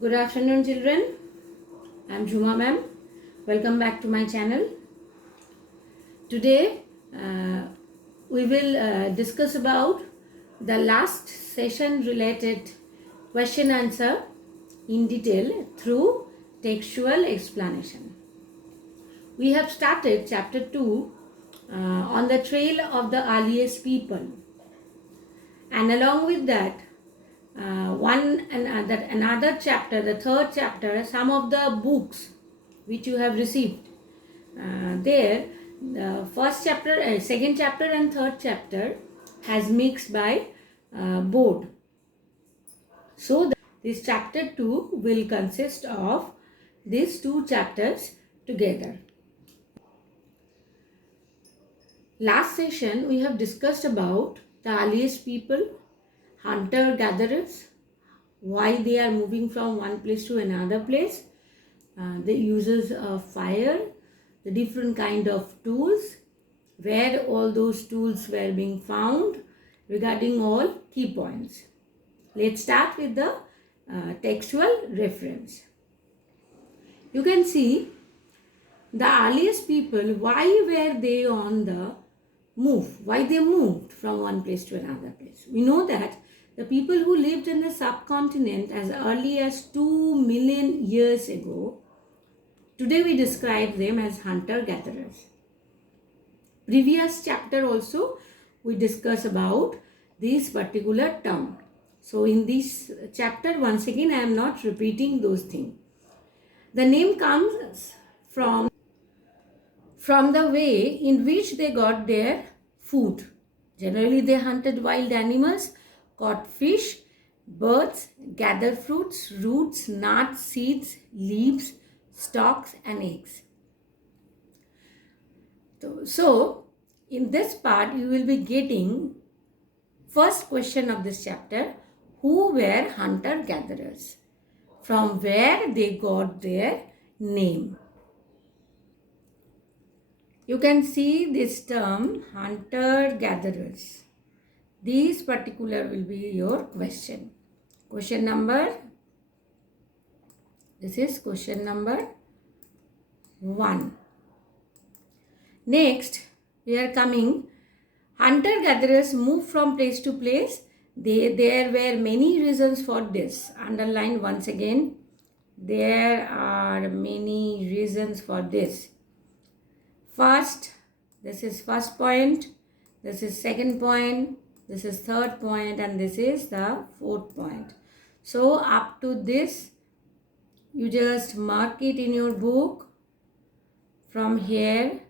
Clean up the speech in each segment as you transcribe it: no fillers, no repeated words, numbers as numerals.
Good afternoon, children. I'm Juma ma'am. Welcome back to my channel. Today we will discuss about the last session related question answer in detail through textual explanation. We have started chapter 2 on the trail of the earliest people, and along with that another chapter, the third chapter, some of the books which you have received. There, the first chapter, second chapter, and third chapter has mixed by board. So this chapter 2 will consist of these two chapters together. Last session we have discussed about the earliest people, hunter-gatherers, why they are moving from one place to another place, the uses of fire, the different kind of tools, where all those tools were being found, regarding all key points. Let's start with the textual reference. You can see the earliest people, why were they on the move? Why they moved from one place to another place? We know that the people who lived in the subcontinent as early as 2 million years ago, today we describe them as hunter-gatherers. Previous chapter also we discuss about this particular term. So in this chapter, once again, I am not repeating those things. The name comes from the way in which they got their food. Generally, they hunted wild animals, caught fish, birds, gathered fruits, roots, nuts, seeds, leaves, stalks, and eggs. So, in this part, you will be getting first question of this chapter: who were hunter-gatherers? From where they got their name? You can see this term, hunter-gatherers. These particular will be your question. Question number, this is question number 1. Next, we are coming, hunter-gatherers move from place to place. There were many reasons for this. Underline once again, there are many reasons for this. First, this is first point, this is second point, this is third point, and this is the fourth point. So up to this, you just mark it in your book from here,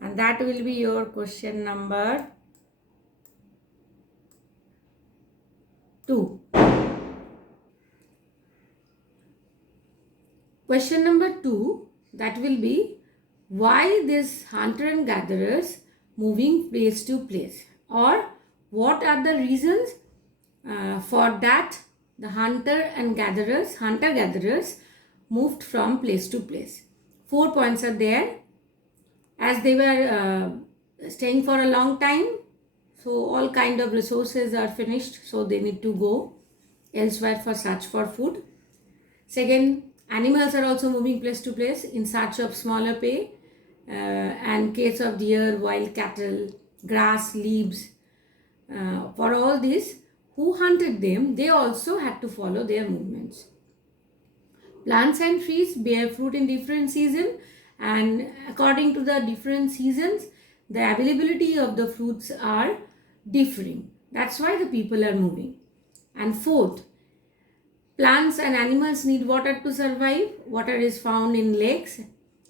and that will be your question number 2. Question number 2, that will be, why this hunter and gatherers moving place to place, or what are the reasons for that the hunter-gatherers moved from place to place. 4 points are there. As they were staying for a long time, so all kind of resources are finished, so they need to go elsewhere for search for food. Second, animals are also moving place to place in search of smaller prey, and case of deer, wild cattle, grass, leaves. For all this, who hunted them, they also had to follow their movements. Plants and trees bear fruit in different seasons, and according to the different seasons, the availability of the fruits are differing. That's why the people are moving. And fourth, plants and animals need water to survive. Water is found in lakes,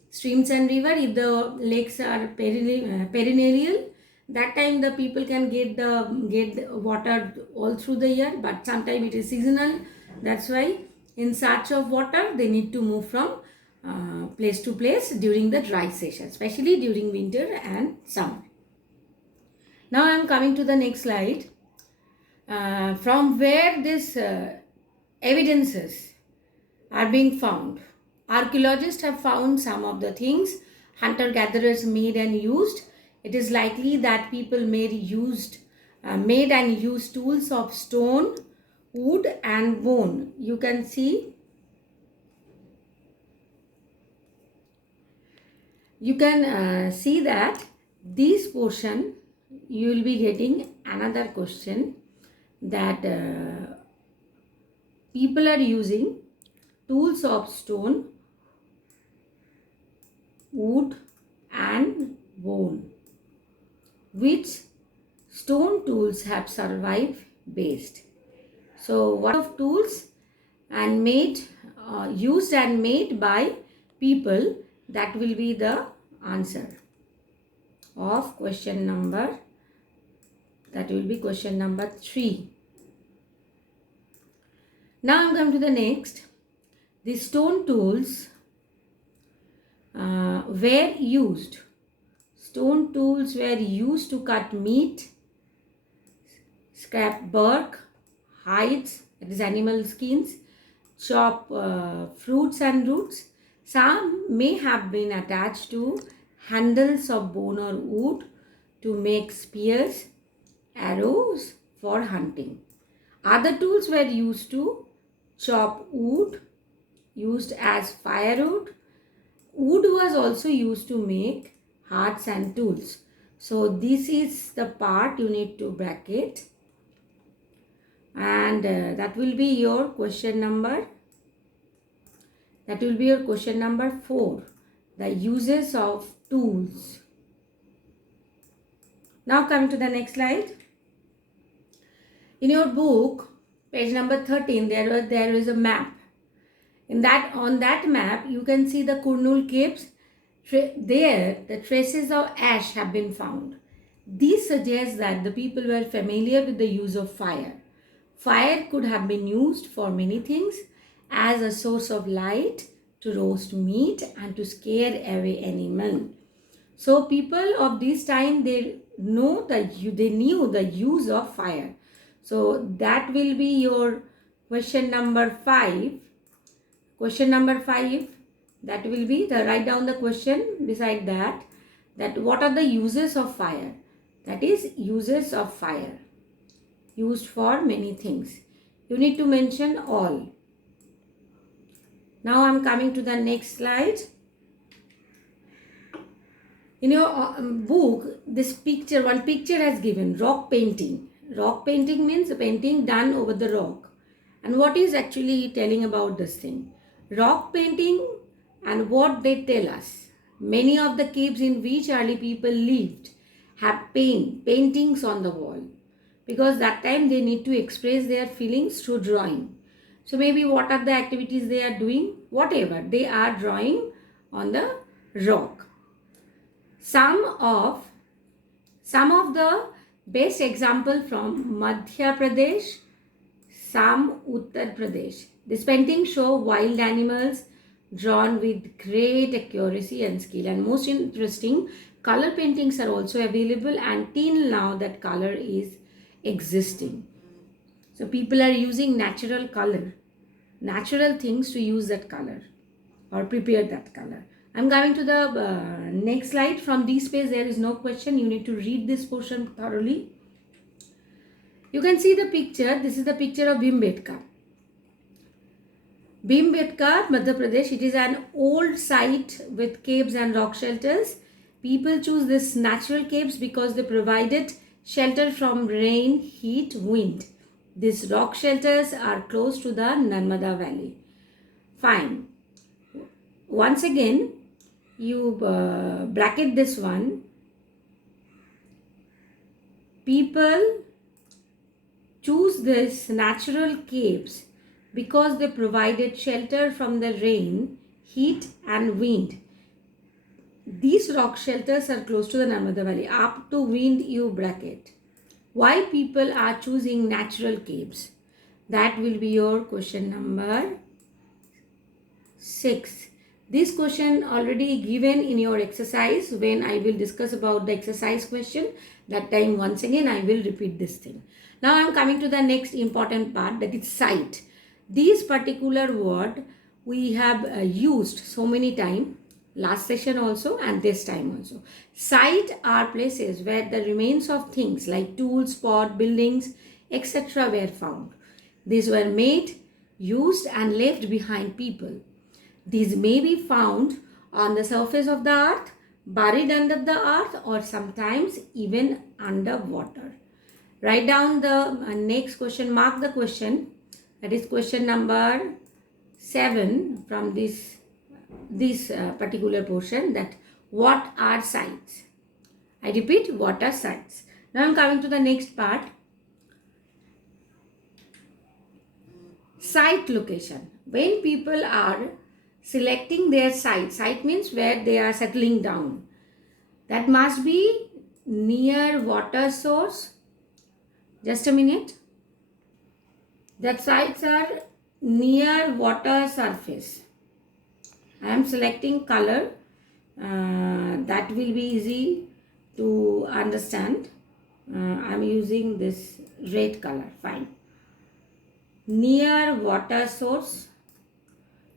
streams, and river. If the lakes are perennial, that time the people can get the water all through the year, but sometimes it is seasonal. That's why in search of water they need to move from place to place during the dry season, especially during winter and summer. Now I am coming to the next slide. From where this evidences are being found. Archaeologists have found some of the things hunter-gatherers made and used. It is likely that people made and used tools of stone, wood and bone. You can see, see that this portion you will be getting another question that people are using tools of stone, wood and bone. Which stone tools have survived best? So what of tools and made used and made by people, that will be the answer of question number, that will be question number 3. Now I'm coming to the next. The stone tools were used. Stone tools were used to cut meat, scrap bark, hides, that is animal skins, chop fruits and roots. Some may have been attached to handles of bone or wood to make spears, arrows for hunting. Other tools were used to chop wood, used as firewood. Wood was also used to make hearts and tools. So this is the part you need to bracket, and that will be your question number. That will be your question number 4. The uses of tools. Now coming to the next slide. In your book, page number 13, there is a map. On that map, you can see the Kurnool caves. There, the traces of ash have been found. This suggests that the people were familiar with the use of fire. Fire could have been used for many things, as a source of light, to roast meat, and to scare away animal. So people of this time, they knew the use of fire. So that will be your question number 5. Question number 5, that will be write down the question beside that what are the uses of fire? That is uses of fire. Used for many things. You need to mention all. Now I am coming to the next slide. In your book, one picture has given rock painting. Rock painting means a painting done over the rock. And what is actually telling about this thing? Rock painting and what they tell us. Many of the caves in which early people lived have paintings on the wall, because that time they need to express their feelings through drawing. So maybe what are the activities they are doing? Whatever, they are drawing on the rock. Some of the best example from Madhya Pradesh, some Uttar Pradesh. This painting show wild animals drawn with great accuracy and skill. And most interesting, color paintings are also available, and till now that color is existing. So people are using natural color, natural things to use that color or prepare that color. I'm going to the next slide. From this page there is no question. You need to read this portion thoroughly. You can see the picture. This is the picture of Bhimbetka. Bhimbetka, Madhya Pradesh. It is an old site with caves and rock shelters. People choose this natural caves because they provided shelter from rain, heat, wind. These rock shelters are close to the Narmada Valley. Fine. Once again, you bracket this one. People choose this natural caves because they provided shelter from the rain, heat and wind. These rock shelters are close to the Narmada Valley. Up to wind you bracket. Why people are choosing natural caves? That will be your question number 6. This question already given in your exercise. When I will discuss about the exercise question, that time once again I will repeat this thing. Now I am coming to the next important part, that is site. This particular word we have used so many times, last session also and this time also. Site are places where the remains of things like tools, pot, buildings, etc. were found. These were made, used, and left behind people. These may be found on the surface of the earth, buried under the earth, or sometimes even underwater. Write down the next question, mark the question, that is question number 7 from this particular portion, that what are sites? I repeat, what are sites? Now I am coming to the next part. Site location. When people are selecting their site means where they are settling down. That must be near water source. Just a minute. That sites are near water surface. I am selecting color. That will be easy to understand. I am using this red color. Fine. Near water source,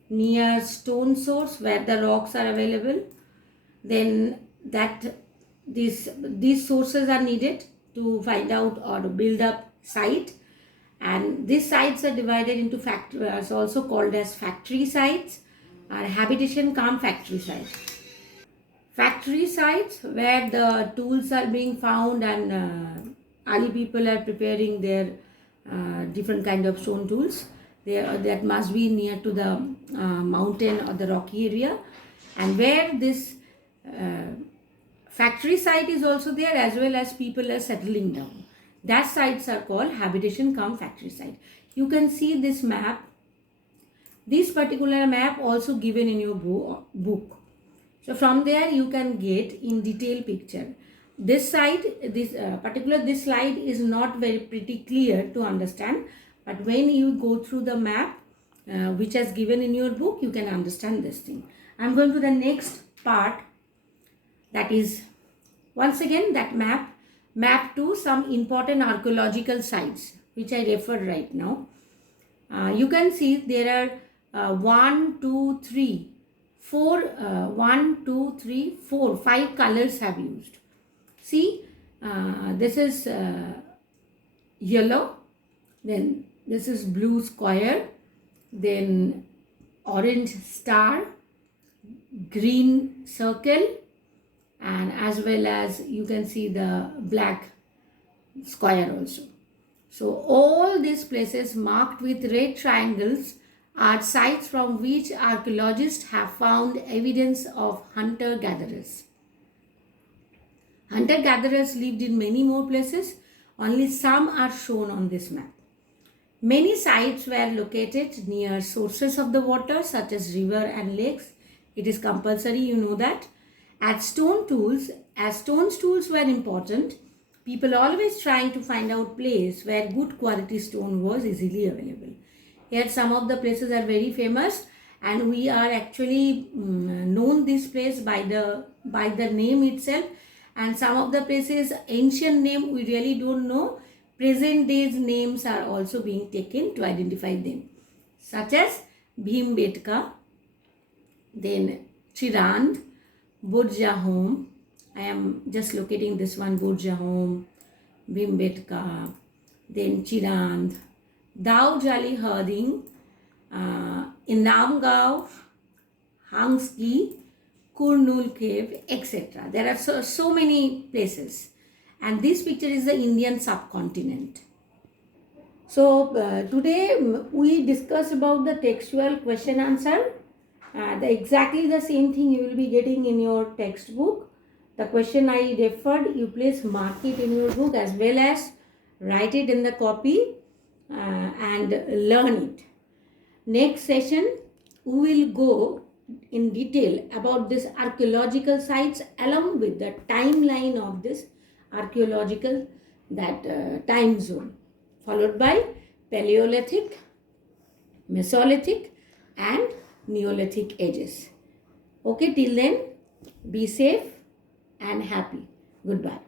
near stone source where the rocks are available, then that these sources are needed to find out or to build up site. And these sites are divided into factories, also called as factory sites or habitation cum factory sites. Factory sites where the tools are being found and early people are preparing their different kind of stone tools. That must be near to the mountain or the rocky area, and where this factory site is also there, as well as people are settling down. That sites are called habitation cum factory site. You can see this map. This particular map also given in your book. So from there you can get in detail picture. This side, this slide is not very pretty clear to understand, but when you go through the map which is given in your book, you can understand this thing. I am going to the next part, that is once again that map to some important archaeological sites which I refer right now. You can see there are 1, 2, 3, 4, 1, 2, 3, 4, 5 colors have used. See, this is yellow, then this is blue square, then orange star, green circle, and as well as you can see the black square also. So all these places marked with red triangles are sites from which archaeologists have found evidence of hunter-gatherers. Hunter-gatherers lived in many more places, only some are shown on this map. Many sites were located near sources of the water such as river and lakes. It is compulsory, you know that. As stone tools were important, people always trying to find out place where good quality stone was easily available. Here some of the places are very famous, and we are actually known this place by the name itself, and some of the places ancient name we really don't know. Present days names are also being taken to identify them, such as Bhimbetka, then Chirand, Burjahom. I am just locating this one, Burjahom, Bhimbetka, then Chirand, Daujali Herding, Inamgaon, Hangski, Kurnul Cave, etc. There are so many places, and this picture is the Indian subcontinent. So today we discussed about the textual question answer. Exactly the same thing you will be getting in your textbook. The question I referred, you please mark it in your book as well as write it in the copy and learn it. Next session we will go in detail about this archaeological sites along with the timeline of this archaeological time zone, followed by Paleolithic, Mesolithic and Neolithic ages. Okay, till then, be safe and happy. Goodbye.